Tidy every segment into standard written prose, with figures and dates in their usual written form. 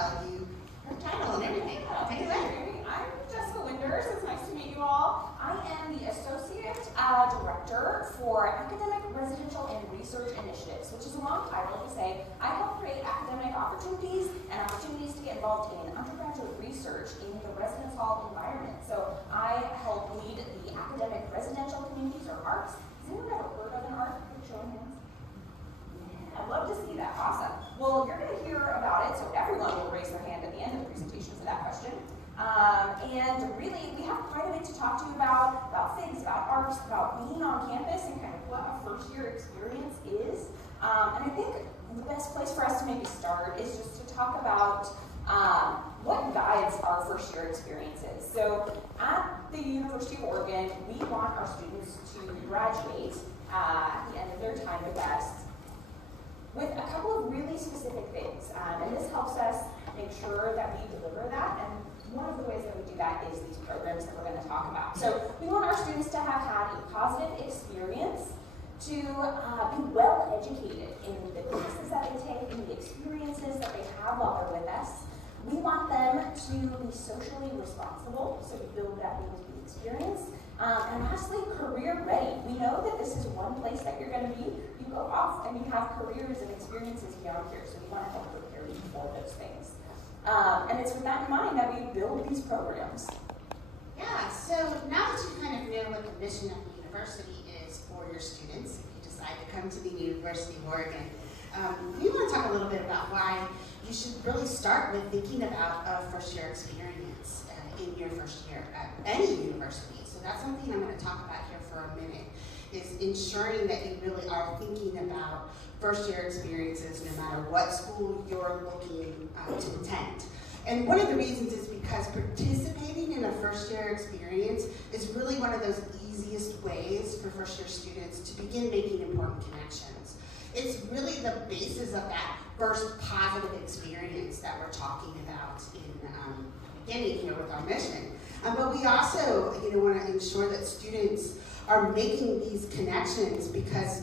tell you her title and everything. Take it away. I'm Jessica Winders. It's nice to meet you all. I am the Associate Director for Academic Residential and Research Initiatives, which is a long title to say I help create academic opportunities and opportunities to get involved in undergraduate research in the residence hall environment. So I help lead the Academic Residential Communities, or ARCs. Has anyone ever heard of an ARC? Show of hands. I'd love to see that. Awesome. Well, you're going to hear about it, so everyone will raise their hand at the end of the presentation for that question. And really, we have quite a bit to talk to you about things, about arts, about being on campus, and kind of what a first-year experience is. And I think the best place for us to maybe start is just to talk about what guides our first-year experiences. So at the University of Oregon, we want our students to graduate at the end of their time with us with a couple of really specific things. And this helps us make sure that we deliver that. And one of the ways that we do that is these programs that we're going to talk about. So we want our students to have had a positive experience, to be well educated in the courses that they take, in the experiences that they have while they're with us. We want them to be socially responsible, so we build that B2B experience. And lastly, career ready. We know that this is one place that you're going to be. You go off and you have careers and experiences beyond here, so we want to help prepare you for those things. And it's with that in mind that we build these programs. Yeah, so now that you kind of know what the mission of the university is for your students, if you decide to come to the University of Oregon, we want to talk a little bit about why you should really start with thinking about a first-year experience in your first year at any university. So that's something I'm going to talk about here for a minute, is ensuring that you really are thinking about first-year experiences no matter what school you're looking to attend. And one of the reasons is because participating in a first-year experience is really one of those easiest ways for first-year students to begin making important connections. It's really the basis of that first positive experience that we're talking about in the beginning here with our mission. But we also want to ensure that students are making these connections because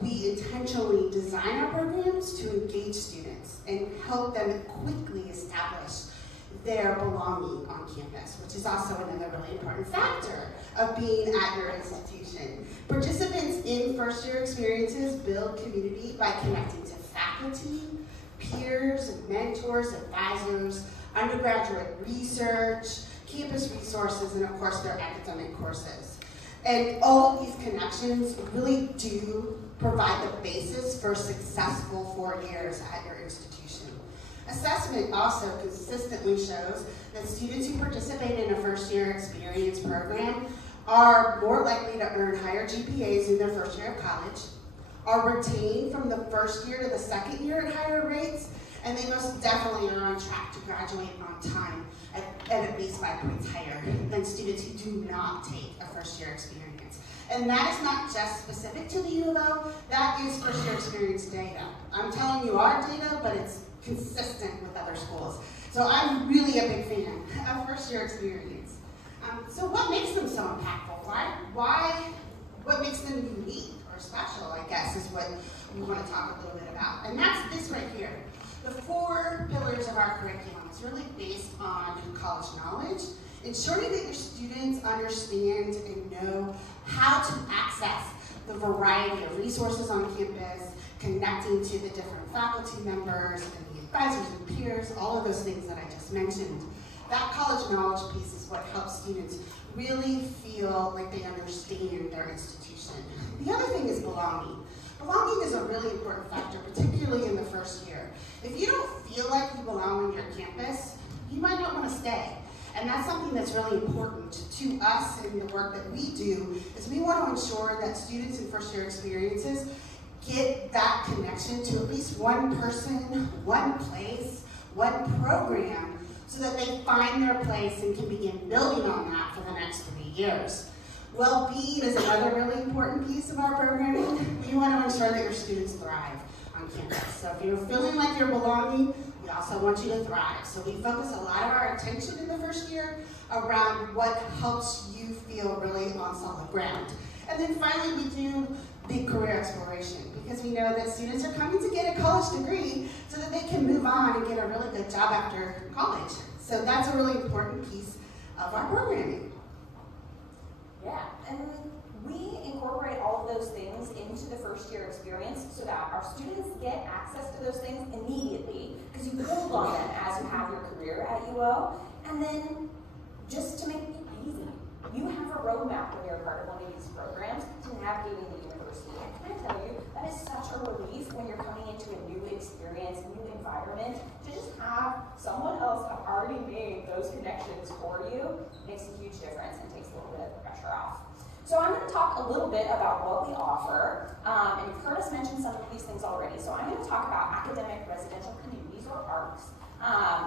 we intentionally design our programs to engage students and help them quickly establish their belonging on campus, which is also another really important factor of being at your institution. Participants in first-year experiences build community by connecting to faculty, peers, mentors, advisors, undergraduate research, campus resources, and of course their academic courses. And all of these connections really do provide the basis for successful 4 years at your institution. Assessment also consistently shows that students who participate in a first-year experience program are more likely to earn higher GPAs in their first year of college, are retained from the first year to the second year at higher rates, and they most definitely are on track to graduate on time at least 5 points higher than students who do not take a first-year experience. And that is not just specific to the U of O, that is first-year experience data. I'm telling you our data, but it's consistent with other schools. So I'm really a big fan of first-year experience. So what makes them so impactful? What makes them unique or special, I guess, is what we want to talk a little bit about. And that's this right here. The 4 pillars of our curriculum is really based on college knowledge, ensuring that your students understand and know how to access the variety of resources on campus, connecting to the different faculty members and the advisors and peers, all of those things that I just mentioned. That college knowledge piece is what helps students really feel like they understand their institution. The other thing is belonging. Belonging is a really important factor, particularly in the first year. If you don't feel like you belong on your campus, you might not want to stay. And that's something that's really important to us in the work that we do, is we want to ensure that students in first-year experiences get that connection to at least one person, one place, one program, so that they find their place and can begin building on that for the next 3 years. Well-being is another really important piece of our programming. We want to ensure that your students thrive on campus. So if you're feeling like you're belonging, we also want you to thrive. So we focus a lot of our attention in the first year around what helps you feel really on solid ground. And then finally, we do big career exploration, because we know that students are coming to get a college degree so that they can move on and get a really good job after college. So that's a really important piece of our programming. Yeah, and we incorporate all of those things into the first year experience so that our students get access to those things immediately, because you build on them as you have your career at UO. And then, just to make it easy, you have a roadmap when you're part of one of these programs to navigating the university. And can I tell you, that is such a relief when you're coming into a new experience, a new environment, to just have someone else have already made those connections for you. Makes a huge difference and takes a little bit of the pressure off. So I'm going to talk a little bit about what we offer, and you've heard us mention some of these things already. So I'm going to talk about Academic Residential Communities, or ARCs.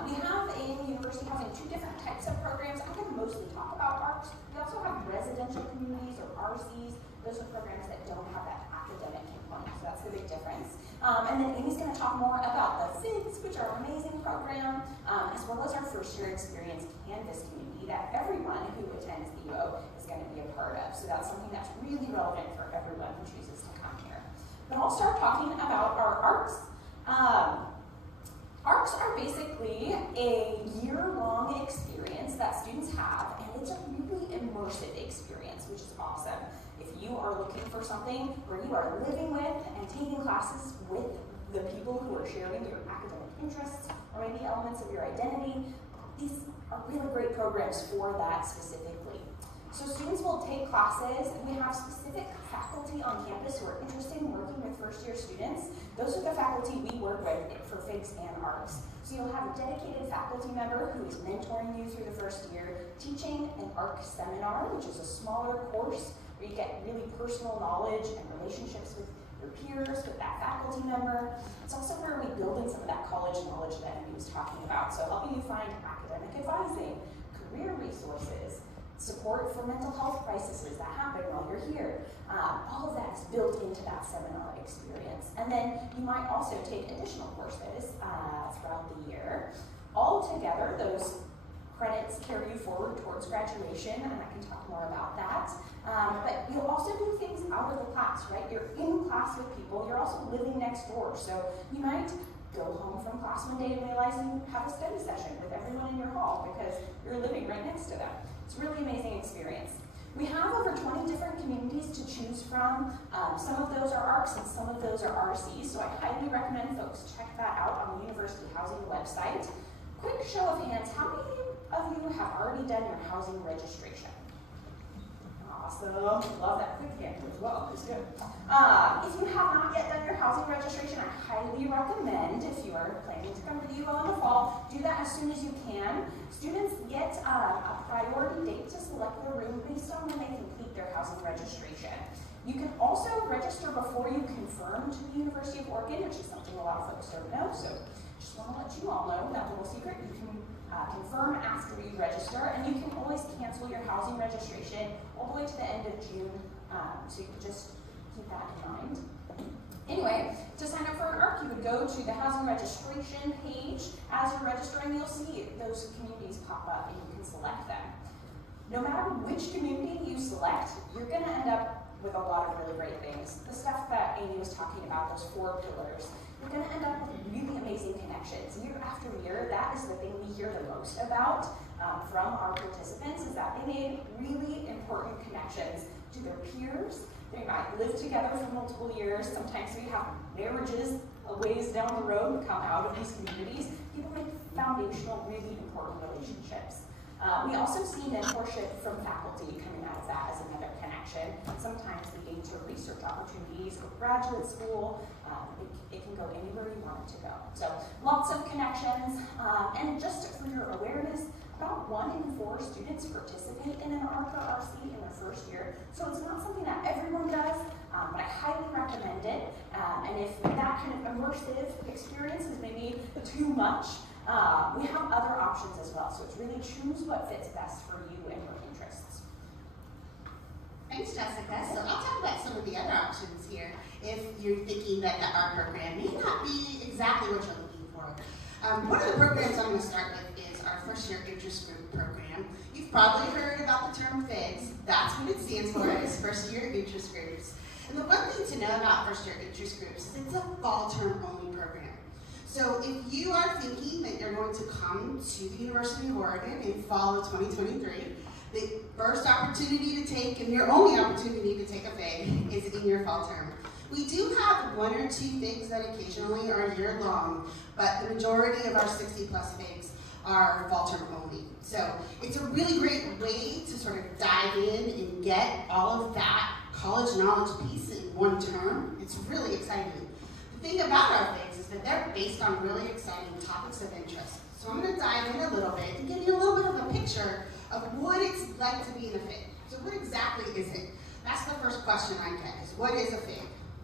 We have in University Housing 2 different types of programs. I'm going to mostly talk about ARCs. We also have residential communities, or RCs. Those are programs that don't have that academic component, so that's the big difference. And then Amy's going to talk more about the FIGs, which are an amazing program, as well as our first year experience Canvas community that everyone who attends the UO is going to be a part of. So that's something that's really relevant for everyone who chooses to come here. But I'll start talking about our ARCs. ARCs are basically a year-long experience that students have, and it's a really immersive experience, which is awesome. If you are looking for something where you are living with and taking classes with the people who are sharing your academic interests or maybe elements of your identity, these are really great programs for that specifically. So students will take classes, and we have specific faculty on campus who are interested in working with first-year students. Those are the faculty we work with for FIGs and ARCs. So you'll have a dedicated faculty member who is mentoring you through the first year, teaching an ARC seminar, which is a smaller course where you get really personal knowledge and relationships with your peers, with that faculty member. It's also where we build in some of that college knowledge that Amy was talking about. So helping you find academic advising, career resources, support for mental health crises that happen while you're here. All of that is built into that seminar experience. And then you might also take additional courses throughout the year. All together, those credits carry you forward towards graduation, and I can talk more about that. But you'll also do things out of the class, right? You're in class with people, you're also living next door. So you might go home from class one day and realize you have a study session with everyone in your hall because you're living right next to them. It's a really amazing experience. We have over 20 different communities to choose from. Some of those are ARCs and some of those are RCs, so I highly recommend folks check that out on the University Housing website. Quick show of hands, how many of you have already done your housing registration? Awesome, love that quick hand as well, it's good. If you have not yet done your housing registration, I highly recommend, if you are planning to come to the UO in the fall, do that as soon as you can. Students get a priority date to select their room based on when they complete their housing registration. You can also register before you confirm to the University of Oregon, which is something a lot of folks don't know, so just want to let you all know that little secret. You can confirm after you register, and you can always cancel your housing registration all the way to the end of June, so you can just keep that in mind. Anyway, to sign up for an ARC, you would go to the housing registration page. As you're registering, you'll see those communities pop up, and you can select them. No matter which community you select, you're going to end up with a lot of really great things. The stuff that Amy was talking about, those 4 pillars, you're going to end up with really amazing connections. Year after year, that is the thing we hear the most about from our participants, is that they made really important connections to their peers. They might live together for multiple years. Sometimes we have marriages a ways down the road come out of these communities. People make foundational, really important relationships. We also see mentorship from faculty coming out of that as another connection, sometimes leading to research opportunities or graduate school. It can go anywhere you want it to go. So lots of connections, and just for your awareness, about 1 in 4 students participate in an ARC or RC in their first year. So it's not something that everyone does, but I highly recommend it. And if that kind of immersive experience is maybe too much, we have other options as well. So it's really choose what fits best for you and your interests. Thanks, Jessica. So I'll talk about some of the other options here if you're thinking that the ARC program may not be exactly what you're looking for. One of the programs I'm going to start with is our first year interest group program. You've probably heard about the term FIGs. That's what it stands for, is first year interest groups. And the one thing to know about first-year interest groups is it's a fall term only program. So if you are thinking that you're going to come to the University of Oregon in fall of 2023, the first opportunity to take, and your only opportunity to take a FIG, is in your fall term. We do have 1 or 2 FIGs that occasionally are year-long, but the majority of our 60-plus FIGs are fall term only. So it's a really great way to sort of dive in and get all of that college knowledge piece in one term. It's really exciting. The thing about our FIGs is that they're based on really exciting topics of interest. So I'm going to dive in a little bit and give you a little bit of a picture of what it's like to be in a FIG. So what exactly is it? That's the first question I get, is what is a FIG?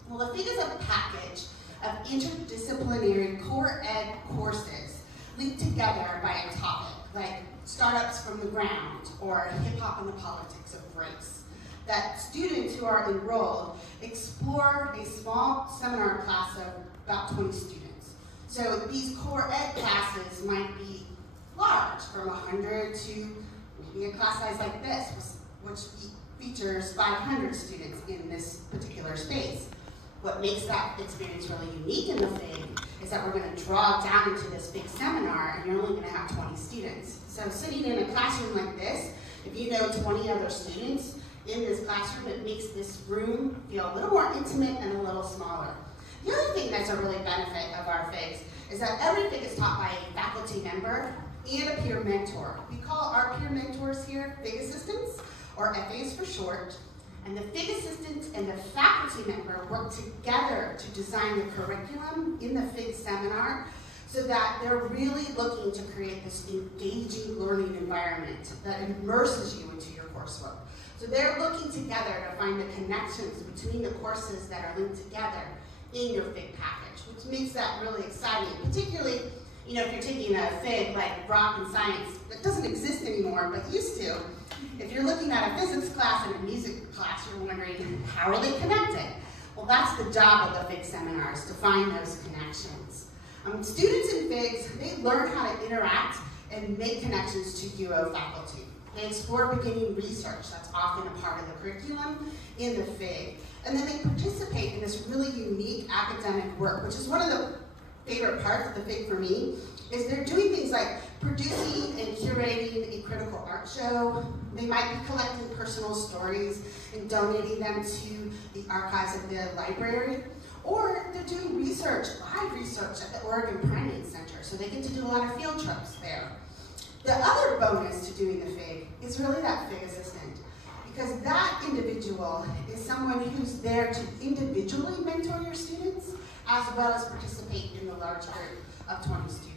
Well, a FIG is a package of interdisciplinary core ed courses linked together by a topic, like startups from the ground or hip hop and the politics of race, that students who are enrolled explore a small seminar class of about 20 students. So these core ed classes might be large, from 100 to maybe a class size like this, which features 500 students in this particular space. What makes that experience really unique in the FIG is that we're going to draw down into this big seminar, and you're only going to have 20 students. So sitting in a classroom like this, if you know 20 other students in this classroom, it makes this room feel a little more intimate and a little smaller. The other thing that's a really benefit of our FIGs is that every FIG is taught by a faculty member and a peer mentor. We call our peer mentors here FIG assistants, or FAs for short. And the FIG assistant and the faculty member work together to design the curriculum in the FIG seminar so that they're really looking to create this engaging learning environment that immerses you into your coursework. So they're looking together to find the connections between the courses that are linked together in your FIG package, which makes that really exciting, particularly if you're taking a FIG like rock and science that doesn't exist anymore but used to. If you're looking at a physics class and a music class, you're wondering, how are they connected? Well, that's the job of the FIG seminars, to find those connections. Students in FIGs, they learn how to interact and make connections to UO faculty. They explore beginning research, that's often a part of the curriculum in the FIG. And then they participate in this really unique academic work, which is one of the favorite parts of the FIG for me, is they're doing things like producing and curating a critical art show. They might be collecting personal stories and donating them to the archives of the library. Or they're doing research, live research at the Oregon Primate Center, so they get to do a lot of field trips there. The other bonus to doing the FIG is really that FIG assistant, because that individual is someone who's there to individually mentor your students, as well as participate in the large group of 20 students.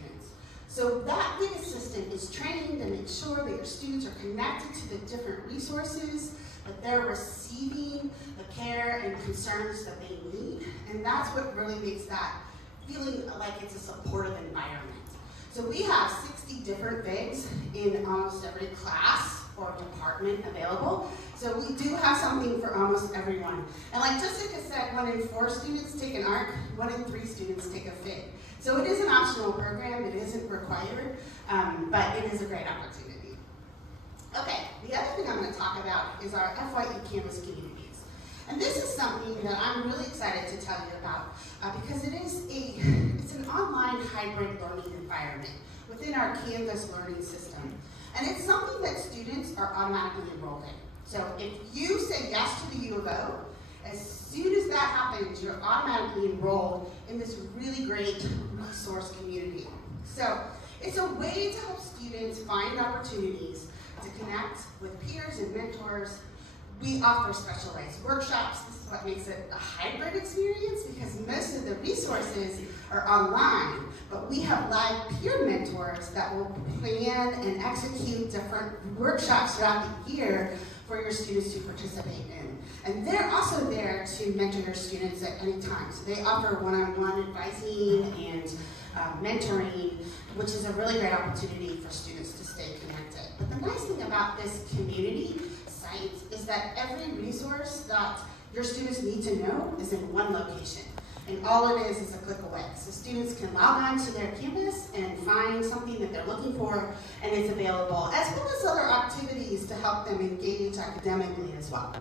So that FIG assistant is trained to make sure that your students are connected to the different resources, that they're receiving the care and concerns that they need, and that's what really makes that feeling like it's a supportive environment. So we have 60 different FIGs in almost every class or department available. So we do have something for almost everyone. And like Jessica said, 1 in 4 students take an ARC, 1 in 3 students take a FIG. So it is an optional program, it isn't required, but it is a great opportunity. Okay, the other thing I'm going to talk about is our FYE Campus Communities. And this is something that I'm really excited to tell you about because it's an online hybrid learning environment within our Canvas learning system. And it's something that students are automatically enrolled in. So if you say yes to the U of O, as soon as that happens, you're automatically enrolled in this really great resource community. So it's a way to help students find opportunities to connect with peers and mentors. We offer specialized workshops. This is what makes it a hybrid experience, because most of the resources are online, but we have live peer mentors that will plan and execute different workshops throughout the year for your students to participate in. And they're also there to mentor your students at any time. So they offer one-on-one advising and mentoring, which is a really great opportunity for students to stay connected. But the nice thing about this community site is that every resource that your students need to know is in one location. And all it is a click away. So students can log on to their campus and find something that they're looking for, and it's available, as well as other activities to help them engage academically as well.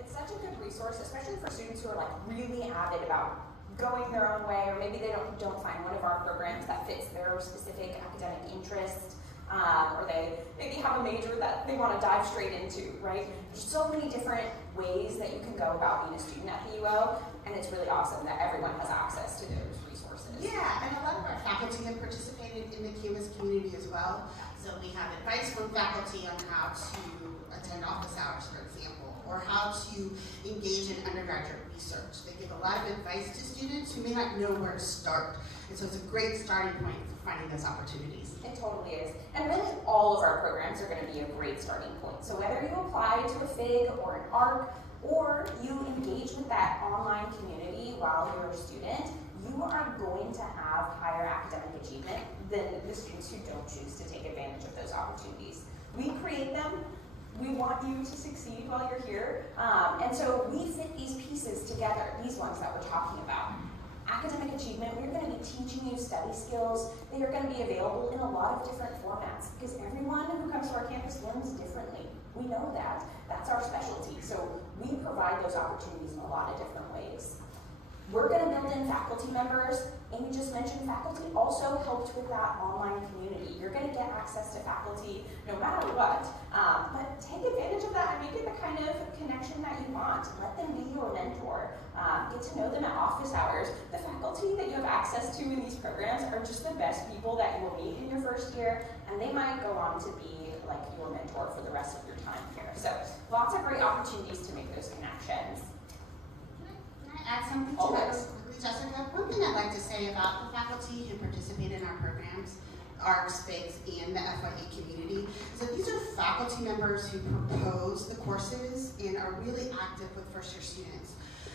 It's such such a good resource, especially for students who are like really avid about going their own way, or maybe they don't find one of our programs that fits their specific academic interest, or they maybe have a major that they want to dive straight into, right? There's so many different ways that you can go about being a student at the UO, and it's really awesome that everyone has access to those resources. Yeah, and a lot of our faculty have participated in the campus community as well. So we have advice from faculty on how to attend office hours, for example, or how to engage in undergraduate research. They give a lot of advice to students who may not know where to start. And so it's a great starting point for finding those opportunities. It totally is. And really all of our programs are going to be a great starting point. So whether you apply to a FIG or an ARC, or you engage with that online community while you're a student, you are going to have higher academic achievement than the students who don't choose to take advantage of those opportunities. We create them. We want you to succeed while you're here. And so we fit these pieces together, these ones that we're talking about. Academic achievement, we're going to be teaching you study skills. They are going to be available in a lot of different formats because everyone who comes to our campus learns differently. We know that. That's our specialty. So we provide those opportunities in a lot of different ways. We're going to build in faculty members. Amy just mentioned faculty also helped with that online community. You're going to get access to faculty no matter what, but take advantage of that and make it the kind of connection that you want. Let them be your mentor. Get to know them at office hours. The faculty that you have access to in these programs are just the best people that you will meet in your first year, and they might go on to be like your mentor for the rest of your time here. So lots of great opportunities to make those connections. Add something to that quickly, Jessica. One thing I'd like to say about the faculty who participate in our programs, ARCs, FIGs, and the FYE community, is that these are faculty members who propose the courses and are really active with first-year students.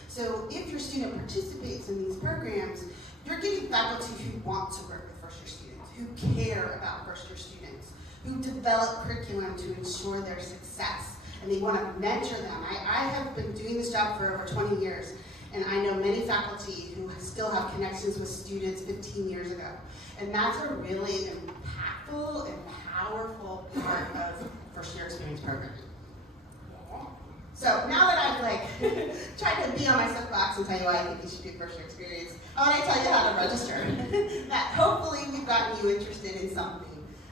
So if your student participates in these programs, you're getting faculty who want to work with first-year students, who care about first-year students, who develop curriculum to ensure their success, and they want to mentor them. I have been doing this job for over 20 years, and I know many faculty who still have connections with students 15 years ago. And that's a really impactful and powerful part of first-year experience programming. So now that I've tried to be on my soapbox and tell you why I think you should do first-year experience, I want to tell you how to register. That hopefully we've gotten you interested in something.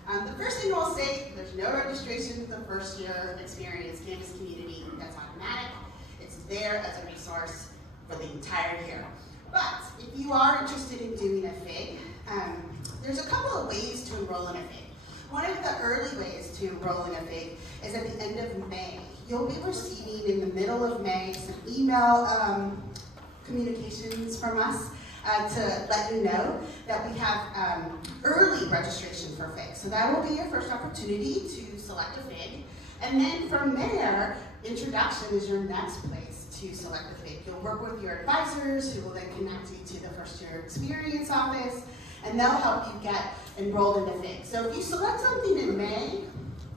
The first thing I'll say, there's no registration for the first-year experience campus community. That's automatic. It's there as a resource for the entire year. But if you are interested in doing a FIG, there's a couple of ways to enroll in a FIG. One of the early ways to enroll in a FIG is at the end of May. You'll be receiving in the middle of May some email communications from us to let you know that we have early registration for FIG. So that will be your first opportunity to select a FIG. And then from there, introduction is your next place to select a FIG. You'll work with your advisors who will then connect you to the first year experience office, and they'll help you get enrolled in the FIG. So if you select something in May,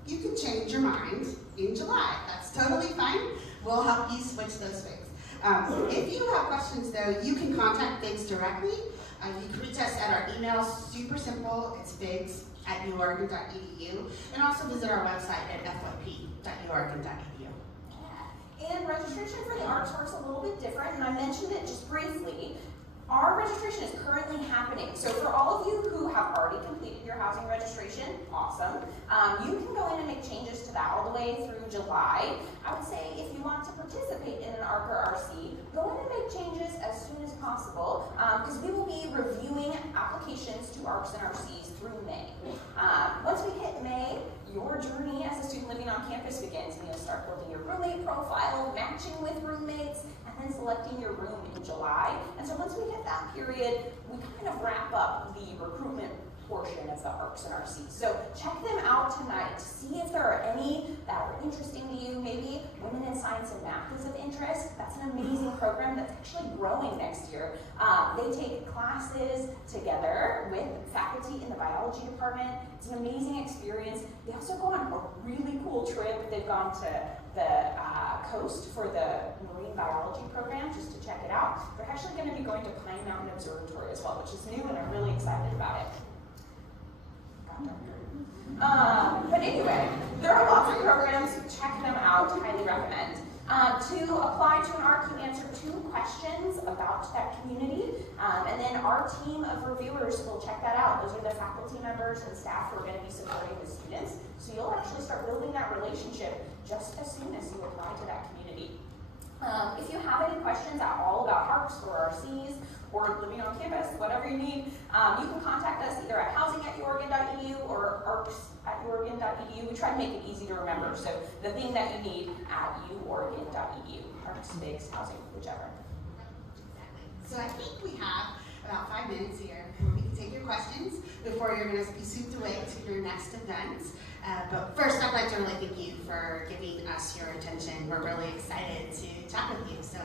you can change your mind in July. That's totally fine. We'll help you switch those FIGs. If you have questions though, you can contact FIGs directly. You can reach us at our email, super simple, it's figs@uoregon.edu, and also visit our website at fyp.uoregon.edu. And registration for the ARCs works a little bit different, and I mentioned it just briefly. Our registration is currently happening. So for all of you who have already completed your housing registration, awesome. You can go in and make changes to that all the way through July. I would say if you want to participate in an ARC or RC, go in and make changes as soon as possible, because we will be reviewing applications to ARCs and RCs through May. Once we hit May, your journey as a student living on campus begins. You'll start building your roommate profile, matching with roommates, and then selecting your room in July. And so once we hit that period, we kind of wrap up the recruitment portion of the ARCs and RCs. So check them out tonight. See if there are any that are interesting to you. Maybe Women in Science and Math is of interest. That's an amazing program that's actually growing next year. They take classes together with faculty in the biology department. It's an amazing experience. They also go on a really cool trip. They've gone to the coast for the marine biology program just to check it out. They're actually going to be going to Pine Mountain Observatory as well, which is new, and I'm really excited about it. But anyway, there are lots of programs. Check them out. Highly recommend. To apply to an ARC, you answer 2 questions about that community, and then our team of reviewers will check that out. Those are the faculty members and staff who are going to be supporting the students. So you'll actually start building that relationship just as soon as you apply to that community. If you have any questions at all about ARCs or RCs or living on campus, whatever you need, you can contact us either at housing@uoregon.edu or arcs@uoregon.edu. We try to make it easy to remember. So the thing that you need at uoregon.edu, ARCs, FIGs, housing, whichever. Exactly. So I think we have about 5 minutes here where we can take your questions before you're going to be souped away to your next event. But first, I'd like to really thank you for giving us your attention. We're really excited to chat with you. So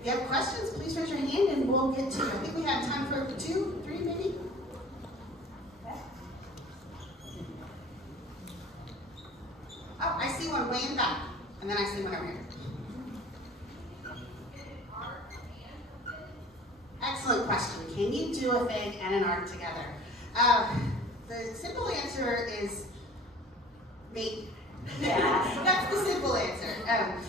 if you have questions, please raise your hand and we'll get to you. I think we have time for 2, 3 maybe. Oh, I see one way in the back, and then I see one over here. Excellent question. Can you do a FIG and an ARC together? The simple answer is maybe. Yeah. That's the simple answer.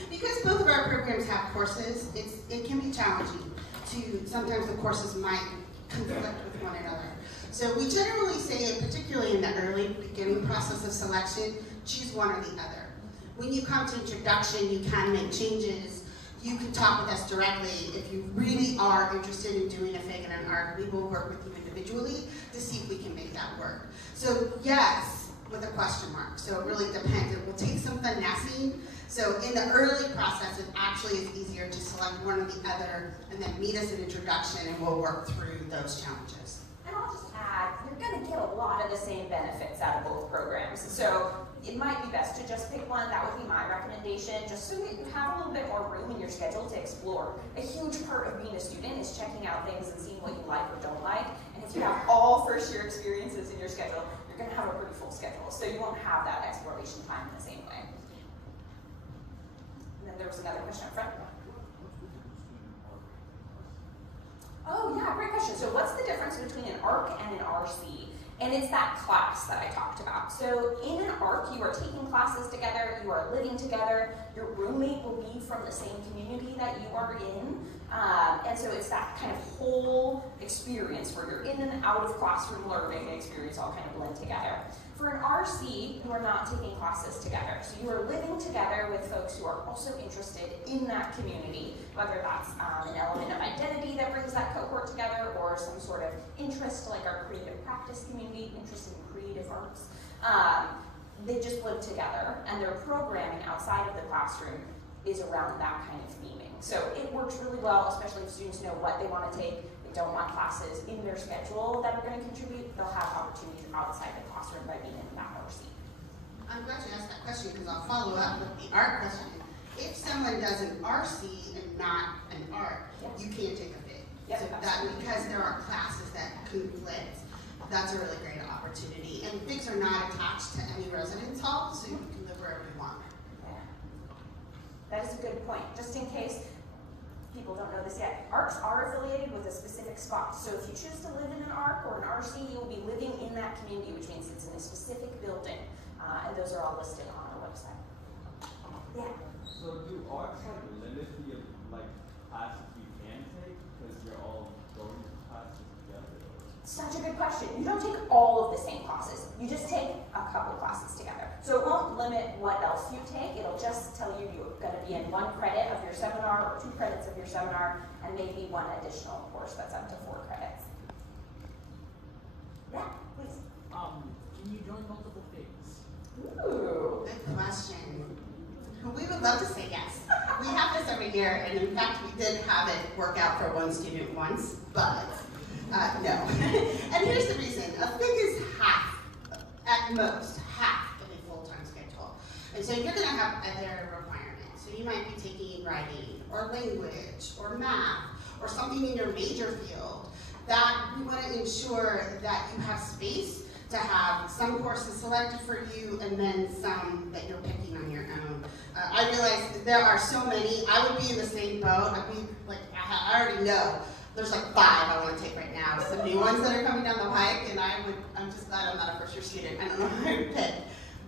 Because both of our programs have courses, it can be challenging to, sometimes the courses might conflict with one another. So we generally say, particularly in the early beginning process of selection, choose one or the other. When you come to introduction, you can make changes. You can talk with us directly. If you really are interested in doing a FIG and an ARC, we will work with you individually to see if we can make that work. So yes, with a question mark. So it really depends. It will take some finessing. So in the early process, it actually is easier to select one or the other and then meet us in introduction and we'll work through those challenges. And I'll just add, you're going to get a lot of the same benefits out of both programs. So it might be best to just pick one. That would be my recommendation, just so you have a little bit more room in your schedule to explore. A huge part of being a student is checking out things and seeing what you like or don't like. And if you have all first-year experiences in your schedule, you're going to have a pretty full schedule. So you won't have that exploration time in the same way. And then there was another question up front. Oh yeah, great question. So what's the difference between an ARC and an RC? And it's that class that I talked about. So in an ARC, you are taking classes together, you are living together, your roommate will be from the same community that you are in. And so it's that kind of whole experience where you're in and out of classroom learning experience all kind of blend together. For an RC, you are not taking classes together. So you are living together with folks who are also interested in that community, whether that's an element of identity that brings that cohort together or some sort of interest like our creative practice community, interest in creative arts. They just live together and their programming outside of the classroom is around that kind of theming. So it works really well, especially if students know what they want to take. They don't want classes in their schedule that are going to contribute. They'll have opportunities outside the classroom by being in that RC. I'm glad you asked that question because I'll follow up with the ARC question. If someone does an RC and not an ARC, yes, you can't take a FIG. Yep, so that because there are classes that conflict, that's a really great opportunity. And FIGs are not attached to any residence hall, so you can live wherever you want. Yeah. That is a good point. Just in case people don't know this yet, ARCs are affiliated with a specific spot. So if you choose to live in an ARC or an RC, you will be living in that community, which means it's in a specific building. And those are all listed on our website. Yeah. So do ARCs limit the classes you can take because you're all going to classes together? Such a good question. You don't take all of the same classes. You just take a couple classes together. So it won't limit what else you take. It'll just tell you you're going to be in 1 credit of your seminar or 2 credits of your seminar and maybe 1 additional course that's up to 4 credits. Yeah, please. Can you join multiple FIGs? Ooh. Good question. We would love to say yes. We have this every year, and in fact, we did have it work out for 1 student once, but no. And here's the reason. A FIG is half, at most, half of a full-time schedule. And so you're going to have other requirements. So you might be taking writing, or language, or math, or something in your major field that we want to ensure that you have space to have some courses selected for you and then some that you're picking on your own. I realize there are so many. I would be in the same boat. I'd be like, I already know. There's like 5 I want to take right now. Some new ones that are coming down the pike, and I'm just glad I'm not a first-year student. I don't know how I would pick.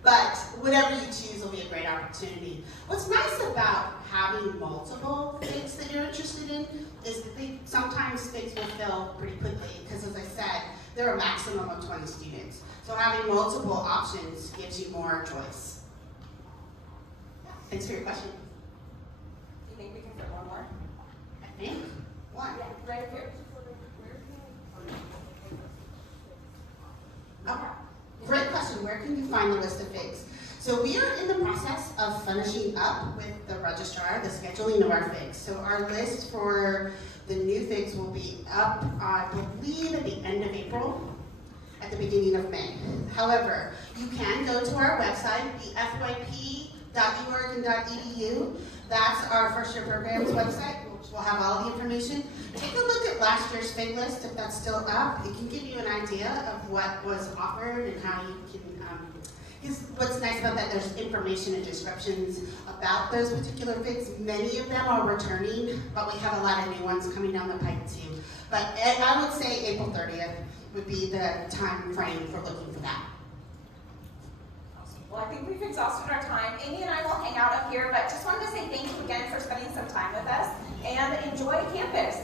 But whatever you choose will be a great opportunity. What's nice about having multiple figs that you're interested in is that sometimes figs will fill pretty quickly because, as I said, there are a maximum of 20 students. So having multiple options gives you more choice. Yeah. Thanks for your question. Do you think we can fit one more? I think one. Yeah, right up here. Oh, great question. Where can you find the list of figs? So we are in the process of finishing up with the registrar, the scheduling of our figs. So our list for the new figs will be up, I believe, at the end of April, at the beginning of May. However, you can go to our website, the fyp.uoregon.edu. That's our first year programs website, which will have all the information. Take a look at last year's fig list if that's still up. It can give you an idea of what was offered and how you can, what's nice about that, there's information and descriptions about those particular figs. Many of them are returning, but we have a lot of new ones coming down the pipe too. But I would say April 30th would be the time frame for looking for that. Awesome. Well, I think we've exhausted our time. Amy and I will hang out up here, but just wanted to say thank you again for spending some time with us and enjoy campus.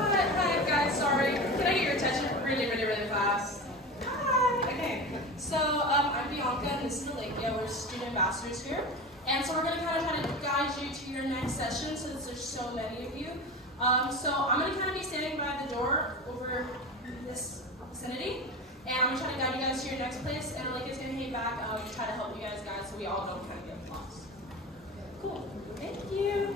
Hi guys, sorry. Can I get your attention really fast? Hi. Okay. So I'm Bianca and this is Alekia. We're student ambassadors here. And so we're going to kind of try to guide you to your next session since there's so many of you. So I'm going to kind of be standing by the door over this vicinity. And I'm going to try to guide you guys to your next place. And Alekia's going to hang back try to help you guys so we all don't kind of get lost. Cool. Thank you.